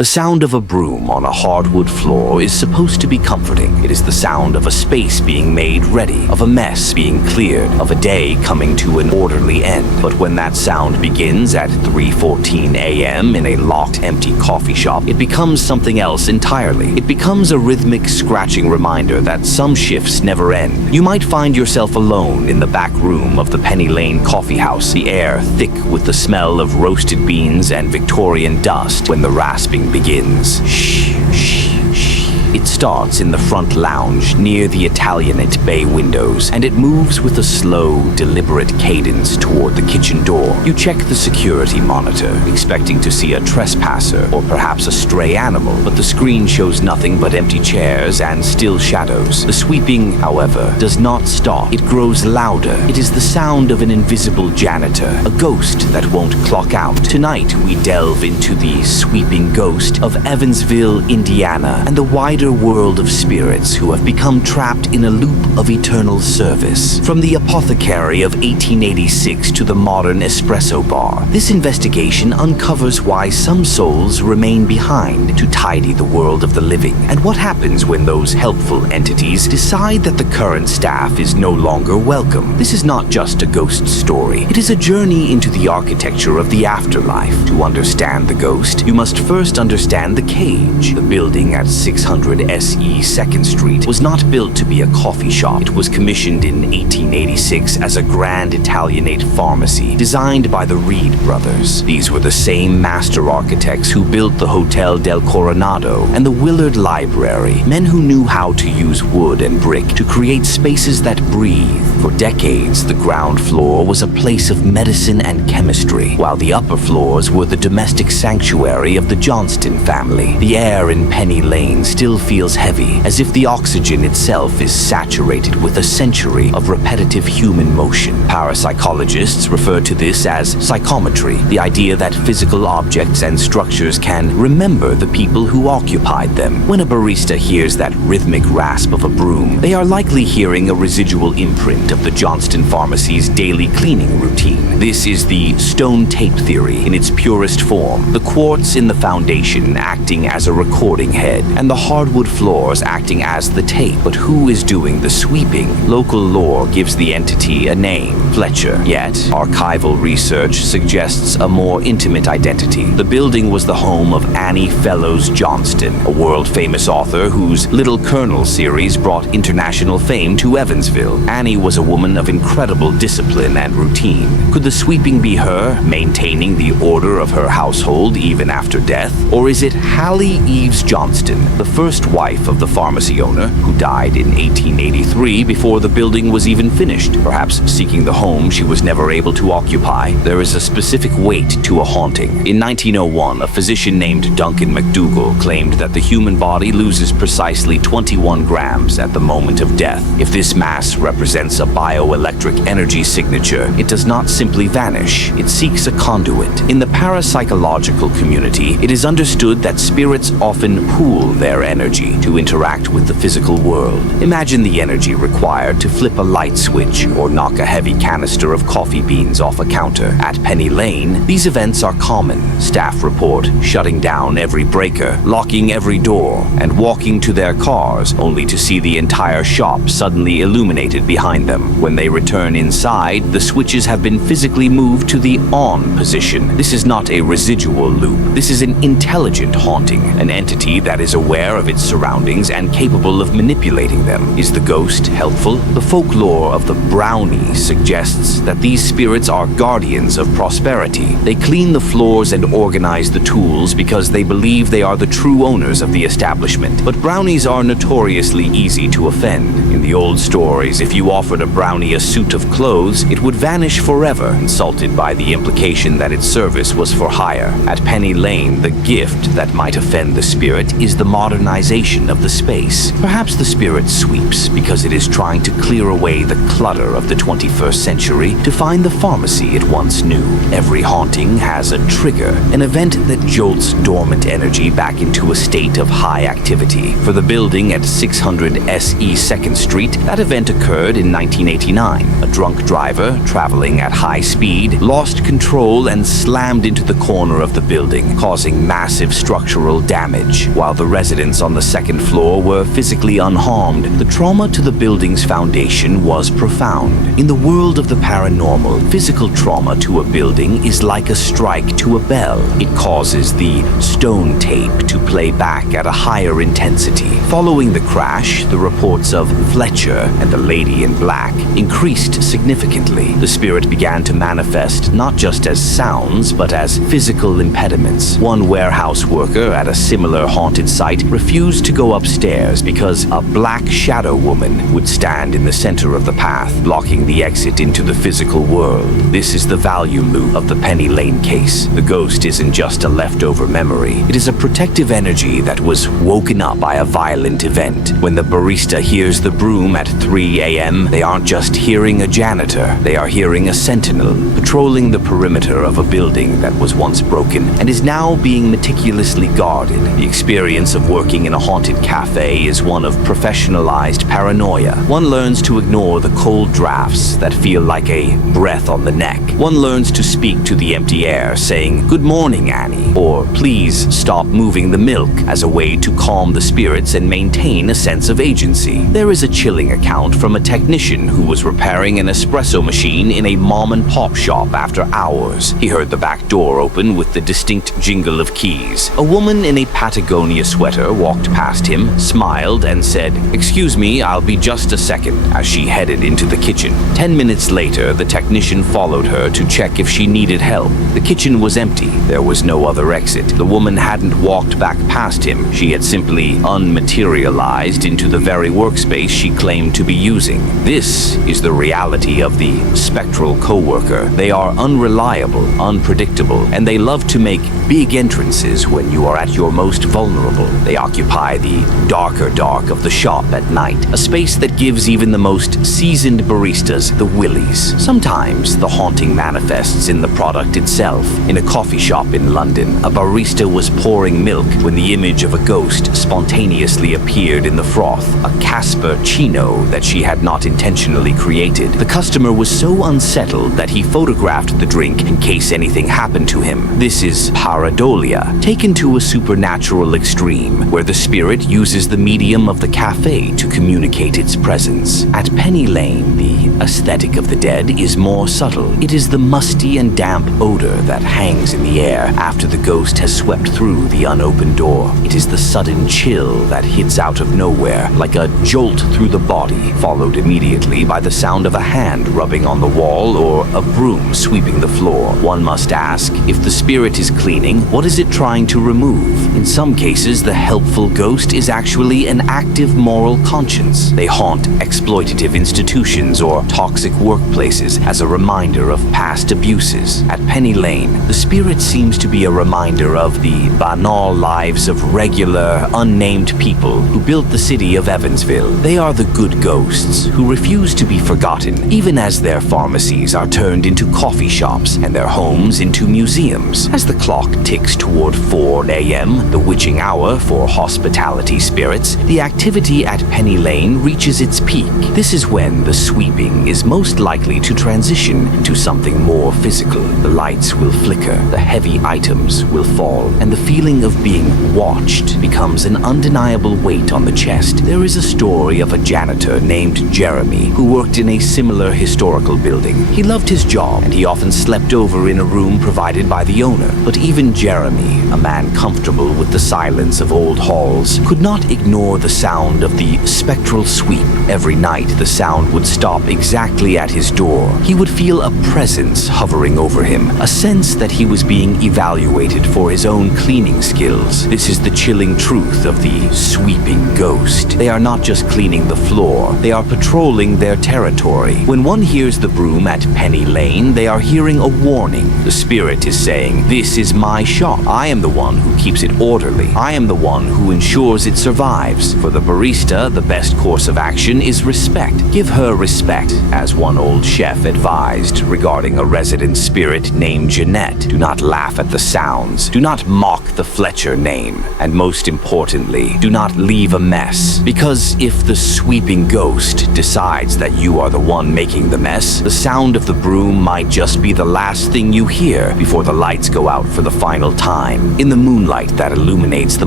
The sound of a broom on a hardwood floor is supposed to be comforting. It is the sound of a space being made ready, of a mess being cleared, of a day coming to an orderly end. But when that sound begins at 3:14 a.m. in a locked, empty coffee shop, it becomes something else entirely. It becomes a rhythmic, scratching reminder that some shifts never end. You might find yourself alone in the back room of the Penny Lane Coffeehouse, the air thick with the smell of roasted beans and Victorian dust, when the rasping begins. Shh, shh, shh. It starts in the front lounge near the Italianate bay windows, and it moves with a slow, deliberate cadence toward the kitchen door. You check the security monitor, expecting to see a trespasser or perhaps a stray animal, but the screen shows nothing but empty chairs and still shadows. The sweeping, however, does not stop. It grows louder. It is the sound of an invisible janitor, a ghost that won't clock out. Tonight, we delve into the sweeping ghost of Evansville, Indiana, and the wider world of spirits who have become trapped in a loop of eternal service. From the apothecary of 1886 to the modern espresso bar, this investigation uncovers why some souls remain behind to tidy the world of the living, and what happens when those helpful entities decide that the current staff is no longer welcome. This is not just a ghost story. It is a journey into the architecture of the afterlife. To understand the ghost, you must first understand the cage. The building at 600 SE 2nd Street was not built to be a coffee shop. It was commissioned in 1886 as a grand Italianate pharmacy designed by the Reed brothers. These were the same master architects who built the Hotel del Coronado and the Willard Library, men who knew how to use wood and brick to create spaces that breathe. For decades, the ground floor was a place of medicine and chemistry, while the upper floors were the domestic sanctuary of the Johnston family. The air in Penny Lane still feels heavy, as if the oxygen itself is saturated with a century of repetitive human motion. Parapsychologists refer to this as psychometry, the idea that physical objects and structures can remember the people who occupied them. When a barista hears that rhythmic rasp of a broom, they are likely hearing a residual imprint of the Johnston Pharmacy's daily cleaning routine. This is the stone tape theory in its purest form, the quartz in the foundation acting as a recording head, and the hardwood floors acting as the tape. But who is doing the sweeping? Local lore gives the entity a name, Fletcher. Yet, archival research suggests a more intimate identity. The building was the home of Annie Fellows Johnston, a world-famous author whose Little Colonel series brought international fame to Evansville. Annie was a woman of incredible discipline and routine. Could the sweeping be her, maintaining the order of her household even after death? Or is it Hallie Eves Johnston, the first wife of the pharmacy owner, who died in 1883 before the building was even finished, perhaps seeking the home she was never able to occupy? There is a specific weight to a haunting. In 1901, a physician named Duncan McDougall claimed that the human body loses precisely 21 grams at the moment of death. If this mass represents a bioelectric energy signature, it does not simply vanish, it seeks a conduit. In the parapsychological community, it is understood that spirits often pool their energy to interact with the physical world. Imagine the energy required to flip a light switch or knock a heavy canister of coffee beans off a counter. At Penny Lane, these events are common. Staff report shutting down every breaker, locking every door, and walking to their cars only to see the entire shop suddenly illuminated behind them. When they return inside, the switches have been physically moved to the on position. This is not a residual loop. This is an intelligent haunting, an entity that is aware of its surroundings and capable of manipulating them. Is the ghost helpful? The folklore of the brownie suggests that these spirits are guardians of prosperity. They clean the floors and organize the tools because they believe they are the true owners of the establishment. But brownies are notoriously easy to offend. In the old stories, if you offered a brownie a suit of clothes, it would vanish forever, insulted by the implication that its service was for hire. At Penny Lane, the gift that might offend the spirit is the modernized organization of the space. Perhaps the spirit sweeps because it is trying to clear away the clutter of the 21st century to find the pharmacy it once knew. Every haunting has a trigger, an event that jolts dormant energy back into a state of high activity. For the building at 600 SE 2nd Street, that event occurred in 1989. A drunk driver, traveling at high speed, lost control and slammed into the corner of the building, causing massive structural damage. While the residents on the second floor were physically unharmed, the trauma to the building's foundation was profound. In the world of the paranormal, physical trauma to a building is like a strike to a bell. It causes the stone tape to play back at a higher intensity. Following the crash, the reports of Fletcher and the Lady in Black increased significantly. The spirit began to manifest not just as sounds, but as physical impediments. One warehouse worker at a similar haunted site refused to go upstairs because a black shadow woman would stand in the center of the path, blocking the exit into the physical world. This is the value loop of the Penny Lane case. The ghost isn't just a leftover memory. It is a protective energy that was woken up by a violent event. When the barista hears the broom at 3 a.m., they aren't just hearing a janitor. They are hearing a sentinel patrolling the perimeter of a building that was once broken and is now being meticulously guarded. The experience of working in a haunted cafe is one of professionalized paranoia. One learns to ignore the cold drafts that feel like a breath on the neck. One learns to speak to the empty air, saying, "Good morning, Annie," or "Please stop moving the milk," as a way to calm the spirits and maintain a sense of agency. There is a chilling account from a technician who was repairing an espresso machine in a mom-and-pop shop after hours. He heard the back door open with the distinct jingle of keys. A woman in a Patagonia sweater walked past him, smiled, and said, "Excuse me, I'll be just a second," as she headed into the kitchen. 10 minutes later, the technician followed her to check if she needed help. The kitchen was empty. There was no other exit. The woman hadn't walked back past him. She had simply unmaterialized into the very workspace she claimed to be using. This is the reality of the spectral coworker. They are unreliable, unpredictable, and they love to make big entrances when you are at your most vulnerable. They occupy the darker dark of the shop at night, a space that gives even the most seasoned baristas the willies. Sometimes the haunting manifests in the product itself. In a coffee shop in London, a barista was pouring milk when the image of a ghost spontaneously appeared in the froth, a cappuccino that she had not intentionally created. The customer was so unsettled that he photographed the drink in case anything happened to him. This is pareidolia, taken to a supernatural extreme, where the spirit uses the medium of the cafe to communicate its presence. At Penny Lane, the aesthetic of the dead is more subtle. It is the musty and damp odor that hangs in the air after the ghost has swept through the unopened door. It is the sudden chill that hits out of nowhere, like a jolt through the body, followed immediately by the sound of a hand rubbing on the wall or a broom sweeping the floor. One must ask, if the spirit is cleaning, what is it trying to remove? In some cases, the helpful ghost is actually an active moral conscience. They haunt exploitative institutions or toxic workplaces as a reminder of past abuses. At Penny Lane, the spirit seems to be a reminder of the banal lives of regular, unnamed people who built the city of Evansville. They are the good ghosts who refuse to be forgotten, even as their pharmacies are turned into coffee shops and their homes into museums. As the clock ticks toward 4 a.m., the witching hour for hospitality spirits, the activity at Penny Lane reaches its peak. This is when the sweeping is most likely to transition into something more physical. The lights will flicker, the heavy items will fall, and the feeling of being watched becomes an undeniable weight on the chest. There is a story of a janitor named Jeremy who worked in a similar historical building. He loved his job, and he often slept over in a room provided by the owner. But even Jeremy, a man comfortable with the silence of old halls, could not ignore the sound of the spectral sweep. Every night, the sound would stop exactly at his door. He would feel a presence hovering over him, a sense that he was being evaluated for his own cleaning skills. This is the chilling truth of the sweeping ghost. They are not just cleaning the floor, they are patrolling their territory. When one hears the broom at Penny Lane, they are hearing a warning. The spirit is saying, "This is my shop. I am the one who keeps it orderly. I am the one who who ensures it survives. For the barista, the best course of action is respect. Give her respect, as one old chef advised regarding a resident spirit named Jeanette. Do not laugh at the sounds. Do not mock the Fletcher name. And most importantly, do not leave a mess. Because if the sweeping ghost decides that you are the one making the mess, the sound of the broom might just be the last thing you hear before the lights go out for the final time. In the moonlight that illuminates the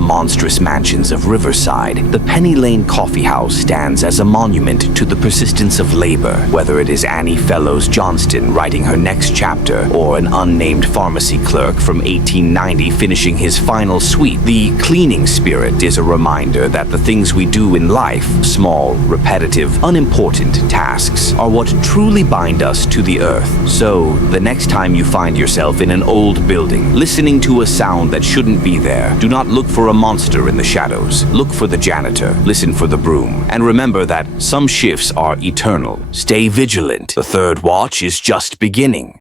monstrous mansions of Riverside, the Penny Lane Coffeehouse stands as a monument to the persistence of labor. Whether it is Annie Fellows Johnston writing her next chapter, or an unnamed pharmacy clerk from 1890 finishing his final sweep, the cleaning spirit is a reminder that the things we do in life, small, repetitive, unimportant tasks, are what truly bind us to the earth. So, the next time you find yourself in an old building, listening to a sound that shouldn't be there, do not look for a monster in the shadows. Look for the janitor. Listen for the broom. And remember that some shifts are eternal. Stay vigilant. The third watch is just beginning.